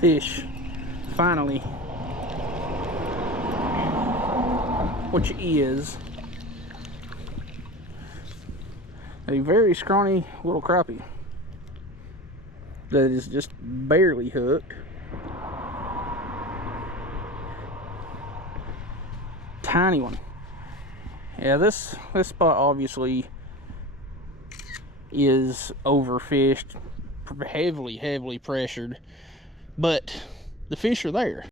fish finally, which is a very scrawny little crappie that is just barely hooked. Tiny one. Yeah, this spot obviously is overfished, heavily pressured, but the fish are there.